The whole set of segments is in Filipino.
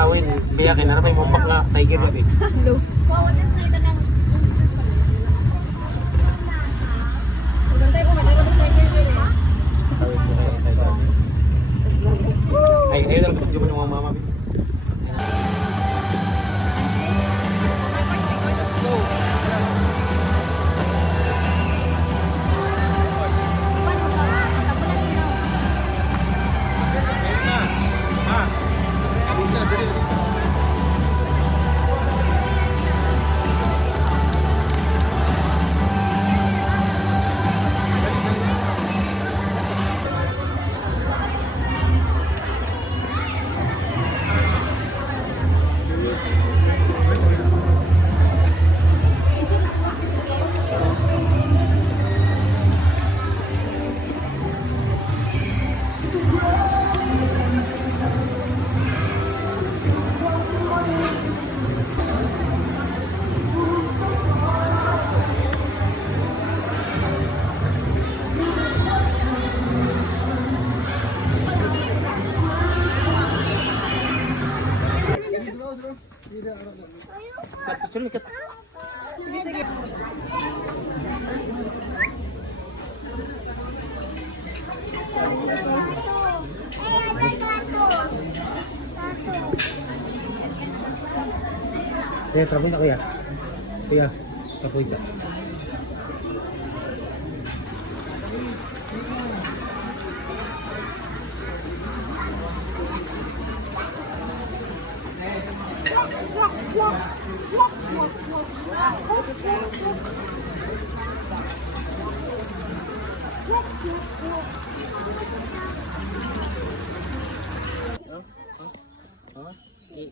Awin, biyakin na may mupak na tiger gabi. Hello. Wow, what is it nang? Magantay ko matay ko sa tiger gabi. Ay, ayun lang video mo ng mga mama. Sulikat. Eh, trabaho na kuya. Kuya, ako isa.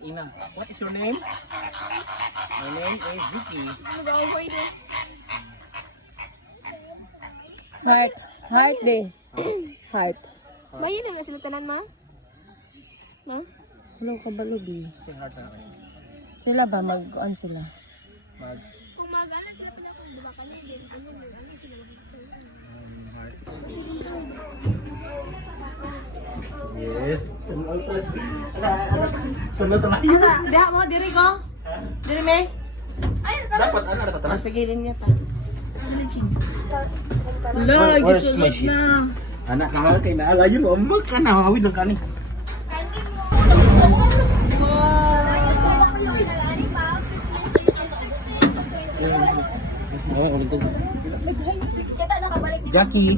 Ina, what is your name? My name is Vicky. Heart. Heart day. Heart. Bayan na sila tanan ma? No? Hello, kabalubi. Say heart na kayo. Sila ba? Mag-on sila? Mag Kung mag-ana sila pinakong diba kami din. Ano sila? heart. Yes. Sunod tayo. Diha mo, diri ko. Diri me. Ay, Dapat ano na tatara? Sa gilin niya ta. Where's my sheets? Anak kahal kay naala yun. Amak ka na. Hawid lang kani. Jackie.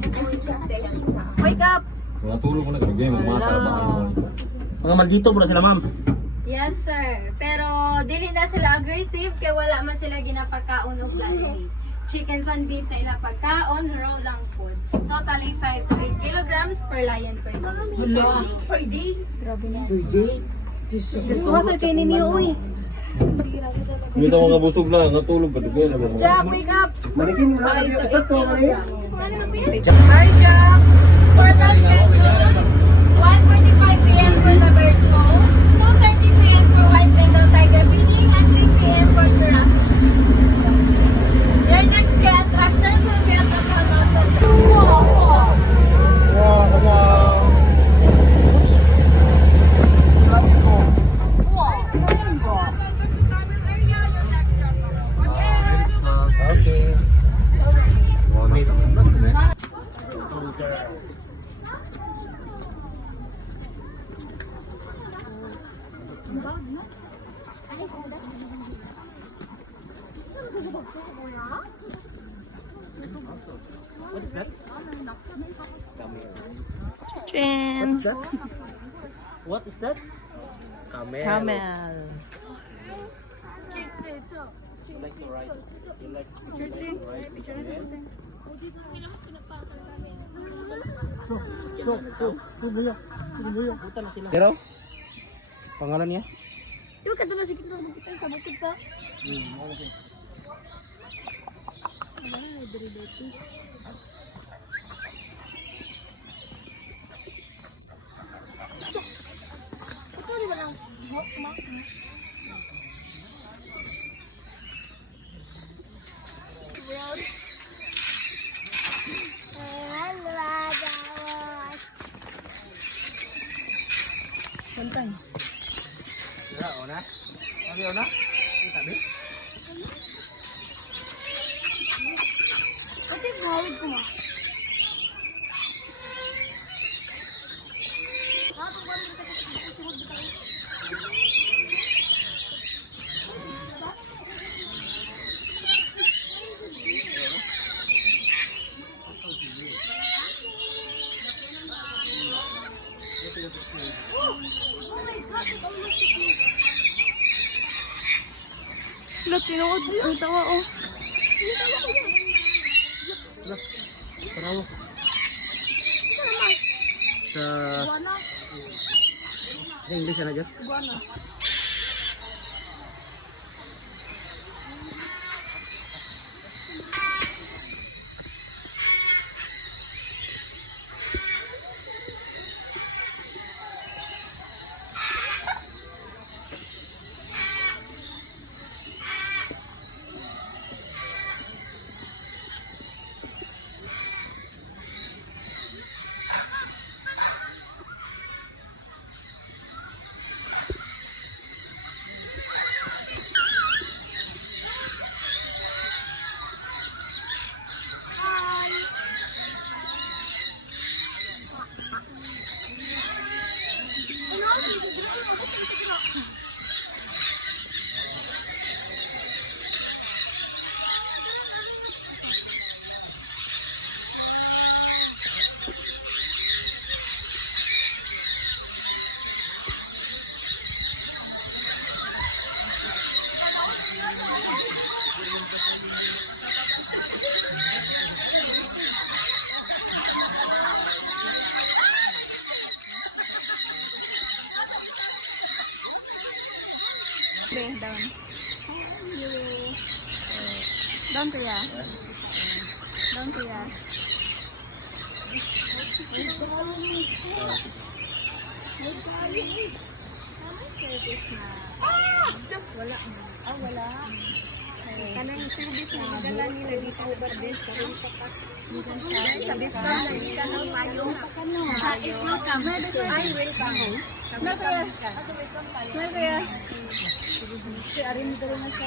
wake up! Natulog ko na kaya game mata ba Mga maldito mo na sila ma'am. Yes, sir. Pero dili na sila aggressive kaya wala man sila ginapagkaon og lassi. Chicken and beef na ilang pagkaon, raw lang food. Totally 5 to 8 kilograms per lion per day. Grabe na. Gusto ko sa chain niyo, uy. Hindi ka mga busog lang, natulog ka dugay na ba? Jack, wake up! Manikin mo 5 na. to 8 kilograms. Ano ba yan? Hi, Jack! For the schedule, 1:45 p.m. for the bird show, 2:30 p.m. for white Bengal tiger feeding, and 3 p.m. for giraffe. Your next key attractions will be at the Kamal Okay. What is that? Chin. What's that? What is that? Camel. Camel. You like to ride? You like to ride the camel? Buta na sila. Pero, pangalan niya? Di ba kadala si kita kita sa bukid pa? Ito di ba lang? na. Okay, na. Kita bi. Okay, bawid ko mo. Wala, tinuod ang tawa, oh. Tarawo. Sa English na just. Down to ya. Down to ya. Wala. Oh, wala. Kanang service na dala nila dito overdesk sa discount na ika ng mayo. If you come, I will come. Kaya. Si Arin dito na sa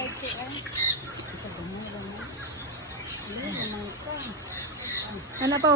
ano po?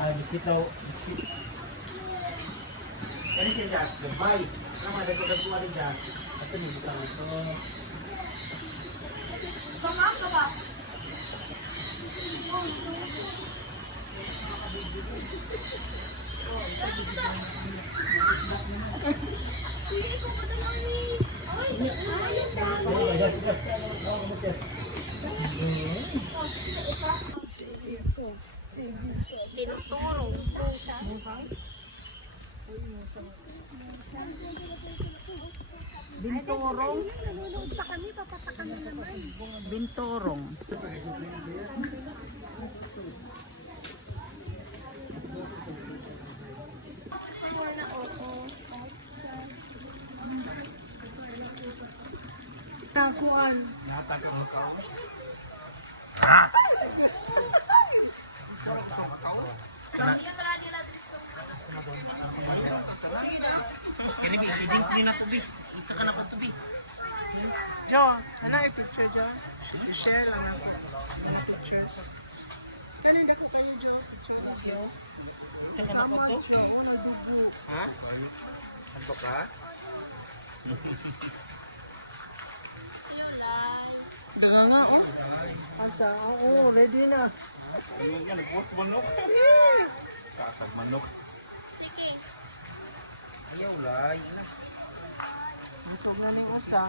Ay, biskit daw. Biskit. Ano siya Jazz? Goodbye. Ano nga, nagkuha rin Jazz. Ito niyo, butang ito. Binturong. Binturong. Tapuan. Ini na tubi. Saka na ko tubi. John, ano yung picture, John? I-share lang ako. Ano picture ko? Tsaka na ko to. Ha? Ano ka? Daga nga, oh. Asa? Oo, ready na. Manok. Kakag manok. Ayaw lah, yun na. Busog na ni usa.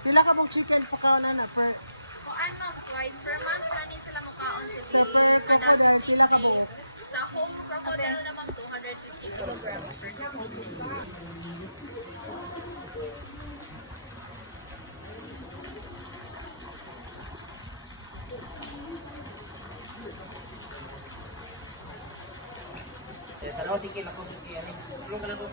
Sila ka mong chicken pakawalan na. Kung ano, twice per month, nani sila makaon sa di kada 15 days. Sa whole crocodile naman 250 kilograms per day. Dalawa sige ako sige ani. Tulong ka na to.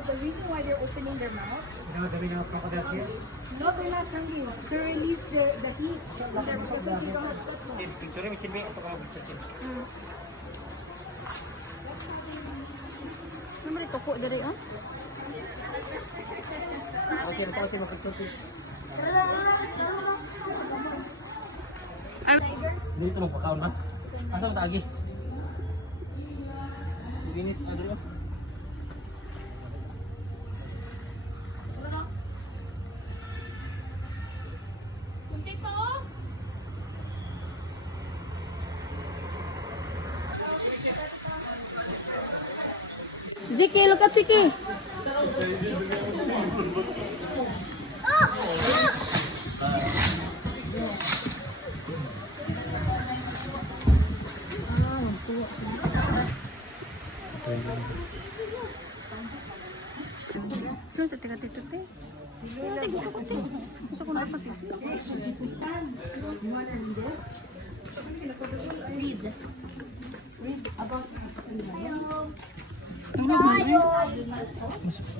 The reason why they're opening their mouth? Ano gabi ng crocodile here? No, they're not hungry. To release the heat. Because if you don't Picture mi chinmi ato ka picture. Ano rin kuko diri ah? Okay, pause mo picture. Tiger? Dito mo pakaon ha. Asa mo taagi? Minutes na dito. Kunti pa oh. Ziki, look at Ziki.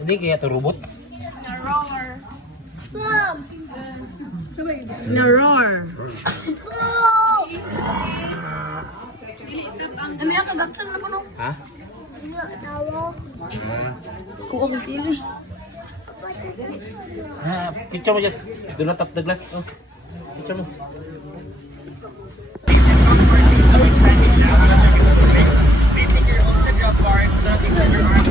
Hindi kaya to robot. Na-roar. Ami na kagaksan na po no. Ha? Kuko ng tili. Picture mo just. Do not tap the glass. Oh. Picture mo. Facing your own zebra bars, not inside your arm.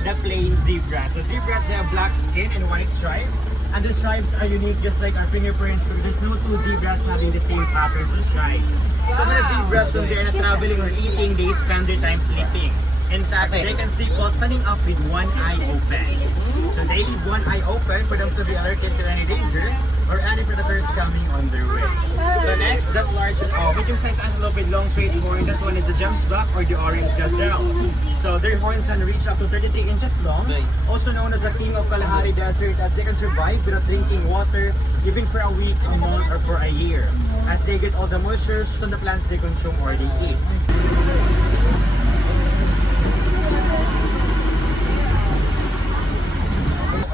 The plain zebra. So zebras, they have black skin and white stripes. And the stripes are unique just like our fingerprints because there's no two zebras having the same patterns of stripes. Some of the zebras, when they're not traveling or eating, they spend their time sleeping. In fact, they can sleep while standing up with one eye open. So they leave one eye open for them to be alerted to any danger or any predators coming on their way. So next, that large medium-sized antelope with long straight horn, that one is the gemsbok or the orange gazelle. So their horns can reach up to 33 inches long, also known as the king of Kalahari Desert, as they can survive without drinking water even for a week, a month, or for a year, as they get all the moisture from the plants they consume or they eat.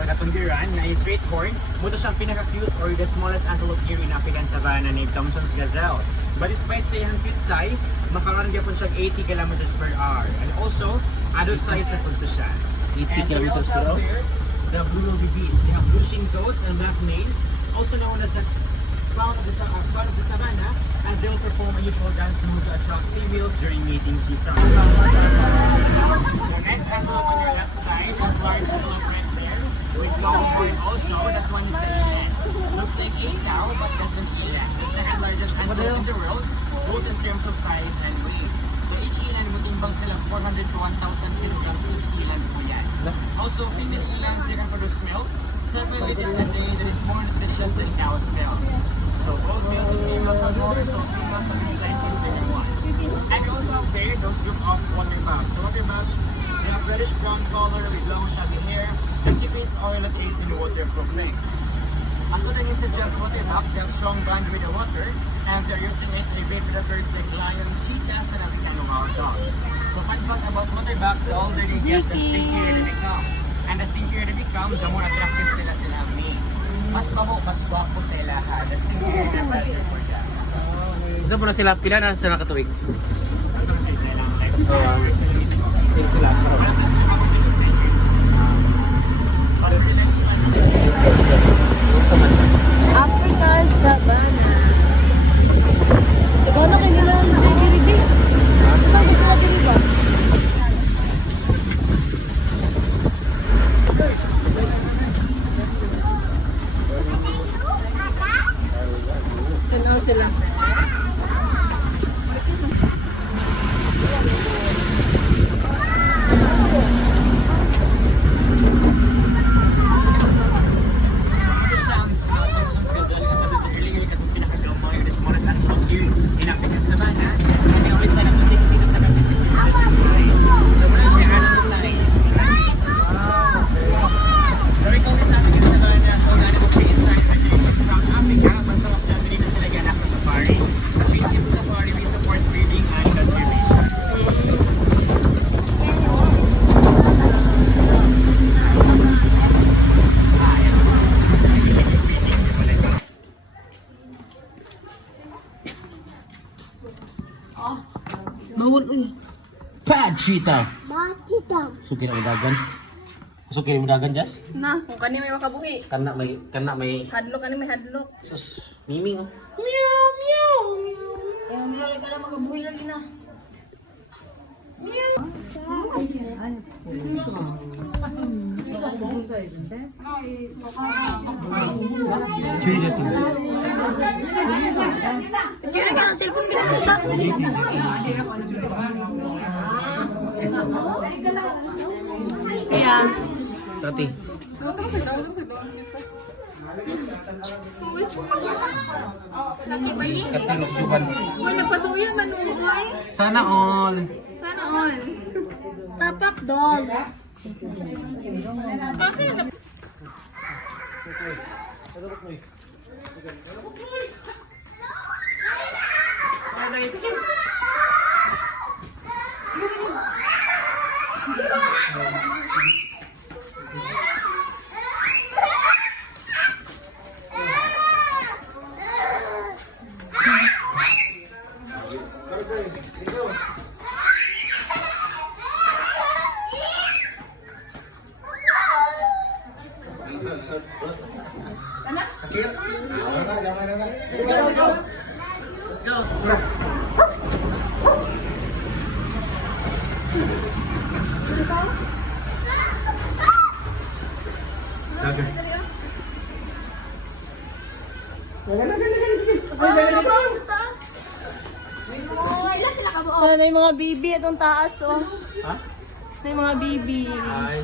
Natundiran na yung straight horn, muto siyang pinaka-cute or the smallest antelope here in African savanna named Thompson's gazelle. But despite sa iyang cute size, makaroon niya po siyang 80 kilometers per hour. And also, adult size na po ito siya. 80 kilometers per hour? The blue ruby bees. They have blue shin coats and black males, also known as the crown of the savannah, as they will perform a usual dance move to attract females during mating season. The next antelope on your left side, that large antelope right there, with long horn also, that one is an eland. Looks like a cow, but doesn't eland. The second largest antelope in the world, both in terms of size and weight. So each eland would timbang sila 400 to 1,000 kilograms each eland po yan. Also, female elands, they can produce milk 7 liters a day that is more nutritious than cow's milk. So both males and females are more, so females are slightly bigger ones. And we also have there those group of water bugs. So water bugs, they have reddish brown color with long shaggy hair that secretes oil that aids in water from lake. So they suggest water duck, they have strong bond with the water, and they're using it to evade predators like lions, cheetahs, and other kind of wild dogs. So fun fact about water ducks, the older they get, the stinkier they become. And the stinkier they become, the more attractive sila mates. Mas maho, mas guwapo sila. The stinkier the better for them. Isa po na sila, pila na sila katuig? So sila lang. Next sila mismo. Sila. African Savannah. Ikaw na kayo nila nakikiridi. Ikaw gusto na dyan ba? Tanaw sila. In African savanna, and they always stand up to 60 to 70 centimeters in height. So muna siya ang size. So ikaw na sa African savanna, so gano'n mo siya inside actually from South Africa, but some of them hindi na sila ganak sa safari. As you see sa safari, we support breeding and conservation. Pachita! Sukin ang dagan. Sukin ang dagan, Jas? Na, kung kani may makabuhi. Kana may... Hadlok kani may hadlok. Sus, miming oh. Yung mga ka na makabuhi lagi na. Kira ka ng cellphone ka. Kaya, Tati. Laki ba yun? Katilos Jubans. Kung nagpasuya man mo, ay. Sana all. Sana all. Tapak dog. May mga bibi itong taas, oh. Ha? May mga bibi. Ay.